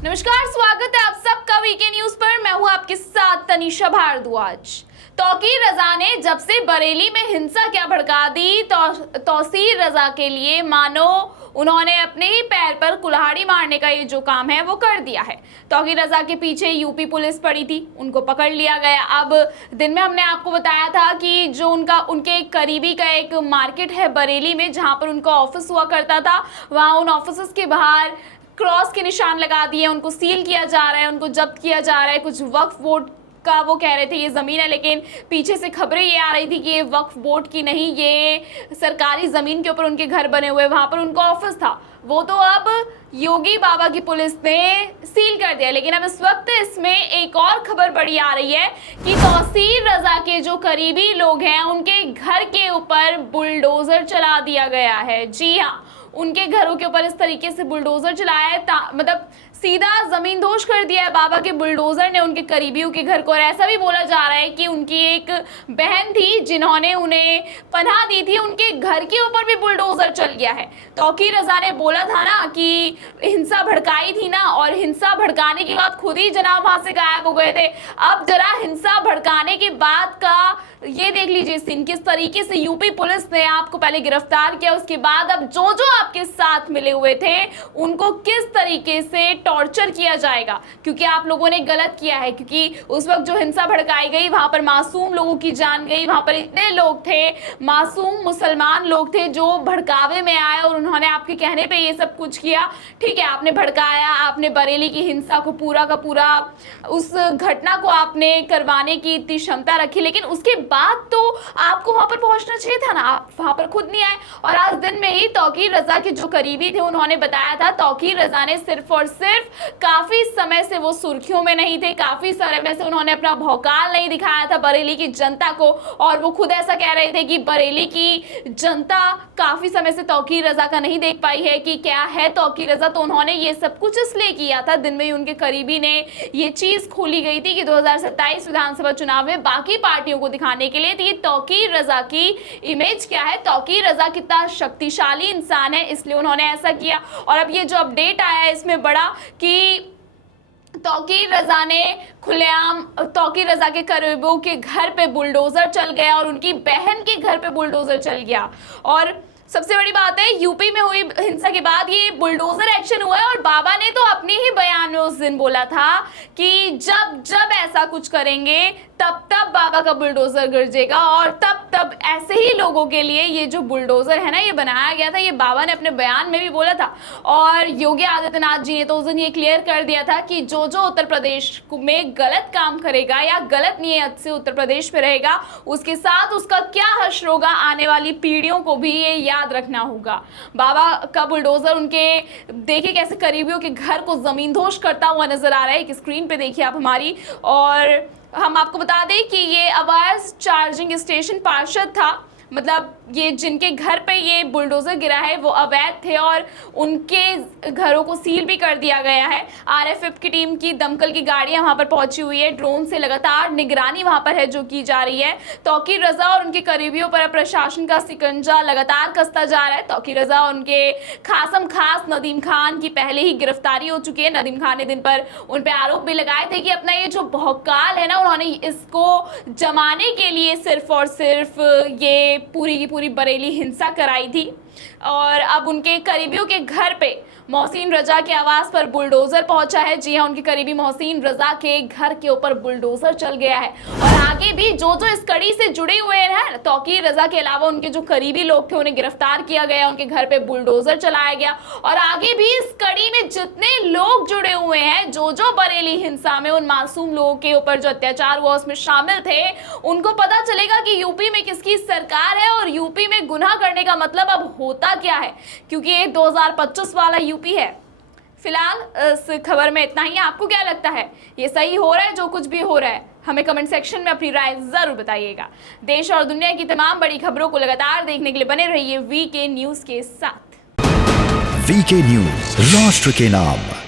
नमस्कार, स्वागत है आप सबका वीके न्यूज पर। मैं हूं आपके साथ तनीषा भारद्वाज। तौकीर रजा ने जब से बरेली में हिंसा क्या भड़का दी, तौसीर रजा के लिए मानो उन्होंने अपने ही पैर पर कुल्हाड़ी मारने का ये जो काम है वो कर दिया है। तौकीर रजा के पीछे यूपी पुलिस पड़ी थी, उनको पकड़ लिया गया। अब दिन में हमने आपको बताया था कि जो उनके करीबी का एक मार्केट है बरेली में, जहां पर उनका ऑफिस हुआ करता था, वहां उन ऑफिस के बाहर क्रॉस के निशान लगा दिए, उनको सील किया जा रहा है, उनको जब्त किया जा रहा है। कुछ वक्फ बोर्ड का वो कह रहे थे ये ज़मीन है, लेकिन पीछे से खबरें ये आ रही थी कि ये वक्फ बोर्ड की नहीं, ये सरकारी ज़मीन के ऊपर उनके घर बने हुए, वहाँ पर उनका ऑफिस था, वो तो अब योगी बाबा की पुलिस ने सील कर दिया। लेकिन अब इस वक्त इसमें एक और खबर बड़ी आ रही है कि तौसीर रजा के जो करीबी लोग हैं उनके घर के ऊपर बुलडोज़र चला दिया गया है। जी हाँ, उनके घरों के ऊपर इस तरीके से बुलडोजर चलाया है, मतलब सीधा जमींदोज कर दिया है बाबा के बुलडोजर ने उनके करीबियों के घर को। और ऐसा भी बोला जा रहा है कि उनकी एक बहन थी जिन्होंने उन्हें पनाह दी थी, उनके घर के ऊपर भी बुलडोजर चल गया है। तौकीर रजा ने बोला था ना कि हिंसा भड़काई थी ना, और हिंसा भड़काने के बाद खुद ही जनाब वहां से गायब हो गए थे। अब जरा हिंसा भड़काने के बाद का ये देख लीजिए सीन, किस तरीके से यूपी पुलिस ने आपको पहले गिरफ्तार किया, उसके बाद अब जो जो आपके साथ मिले हुए थे उनको किस तरीके से टॉर्चर किया जाएगा, क्योंकि आप लोगों ने गलत किया है। क्योंकि उस वक्त जो हिंसा भड़काई गई वहां पर मासूम लोगों की जान गई, वहां पर इतने लोग थे, मासूम मुसलमान लोग थे जो भड़कावे में आए और उन्होंने आपके कहने पे ये सब कुछ किया। ठीक है, आपने भड़काया, आपने बरेली की हिंसा को पूरा का पूरा उस घटना को आपने करवाने की इतनी क्षमता रखी, लेकिन उसके बाद तो आपको वहां पर पहुंचना चाहिए था ना, आप वहां पर खुद नहीं आए। और आज दिन में ही तौकीर रजा के जो करीबी थे उन्होंने बताया था तौकीर रजा ने सिर्फ और सिर्फ काफी समय से वो सुर्खियों में नहीं थे, काफी समय से उन्होंने अपना भौकाल नहीं दिखाया था बरेली की जनता को। और वो खुद ऐसा कह रहे थे कि बरेली की जनता काफी समय से तौकीर रजा का नहीं देख पाई है कि क्या है तौकीर रजा। तो उन्होंने ये सब कुछ इसलिए किया था, दिन में ही उनके करीबी ने ये चीज खोली गई थी कि 2027 विधानसभा चुनाव में बाकी पार्टियों को दिखाने के लिए ये तौकीर रजा की इमेज क्या है, तौकीर रजा कितना शक्तिशाली इंसान है, इसलिए उन्होंने ऐसा किया। और अब ये जो अपडेट आया है इसमें बड़ा कि तौकीर रजा ने खुलेआम तौकीर रजा के करीबों के घर पे बुलडोजर चल गया और उनकी बहन के घर पे बुलडोजर चल गया। और सबसे बड़ी बात है, यूपी में हुई हिंसा के बाद ये बुलडोजर एक्शन हुआ है। और बाबा ने तो अपने ही बयान में उस दिन बोला था कि जब जब ऐसा कुछ करेंगे तब तब बाबा का बुलडोजर गरजेगा, और तब तब ऐसे ही लोगों के लिए ये जो बुलडोजर है ना ये बनाया गया था। ये बाबा ने अपने बयान में भी बोला था। और योगी आदित्यनाथ जी ने तो उस दिन ये क्लियर कर दिया था कि जो जो उत्तर प्रदेश में गलत काम करेगा या गलत नीयत से उत्तर प्रदेश में रहेगा, उसके साथ उसका क्या हश्र होगा, आने वाली पीढ़ियों को भी ये याद रखना होगा। बाबा का बुलडोजर उनके देखिए कैसे करीबियों के घर को जमींदोज करता हुआ नजर आ रहा है कि स्क्रीन पे देखिए आप हमारी। और हम आपको बता दें कि ये अवैध चार्जिंग स्टेशन पार्षद था, मतलब ये जिनके घर पे ये बुलडोजर गिरा है वो अवैध थे और उनके घरों को सील भी कर दिया गया है। आरएफएफ की टीम की दमकल की गाड़ियां वहां पर पहुंची हुई है, ड्रोन से लगातार निगरानी वहां पर है जो की जा रही है। तौकीर रजा और उनके करीबियों पर प्रशासन का शिकंजा लगातार कसता जा रहा है। तौकीर रजा और उनके खासम खास नदीम खान की पहले ही गिरफ्तारी हो चुकी है। नदीम खान ने दिन पर उन पर आरोप भी लगाए थे कि अपना ये जो भौकाल है ना, उन्होंने इसको जमाने के लिए सिर्फ और सिर्फ ये पूरी की पूरी बरेली हिंसा कराई थी। और अब उनके करीबियों के घर पे मोहसिन रजा के आवास पर बुलडोजर पहुंचा है। जी हां, उनके करीबी मोहसिन रजा के घर के ऊपर बुलडोजर चल गया है। और आगे भी जो जो इस कड़ी से जुड़े हुए हैं, तौकीर रजा के अलावा उनके जो करीबी लोग थे उन्हें गिरफ्तार किया गया, उनके घर पे बुलडोजर चलाया गया। और आगे भी इस कड़ी में जितने लोग जुड़े हुए हैं, जो जो बरेली हिंसा में उन मासूम लोगों के ऊपर जो अत्याचार हुआ उसमें शामिल थे, उनको पता चलेगा कि यूपी में किसकी सरकार है और यूपी में गुनाह करने का मतलब अब होता क्या है, क्योंकि ये 2025 वाला यूपी है। फिलहाल इस खबर में इतना ही। आपको क्या लगता है, ये सही हो रहा है जो कुछ भी हो रहा है? हमें कमेंट सेक्शन में अपनी राय जरूर बताइएगा। देश और दुनिया की तमाम बड़ी खबरों को लगातार देखने के लिए बने रहिए वीके न्यूज के साथ। वीके न्यूज, राष्ट्र के नाम।